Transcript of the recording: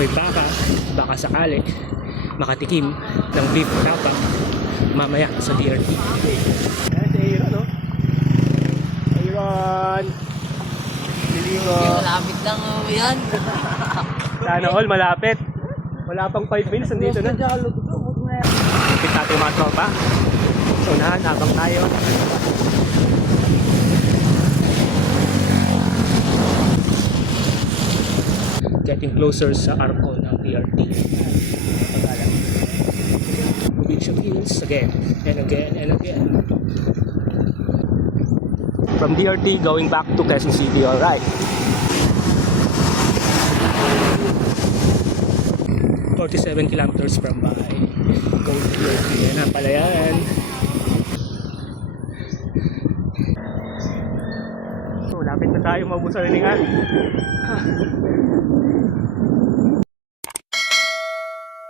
may baka sakali makatikim ng beef tapa mamaya sa DRT. Ayan si Aaron, no? Aaron! Liligo. Malapit lang yan. Sana all, malapit. Wala pang 5 minutes, nandito na. Lupit natin yung mga tropa. So unahan, habang tayo. Getting closer sa Arcon ng DRT. Provincial Hills again and again and again. From DRT going back to Quezon City, alright. 47 kilometers from Bahay. Go to DRT. Yan na pala yan. So, lapit na tayo maubos sa liningan.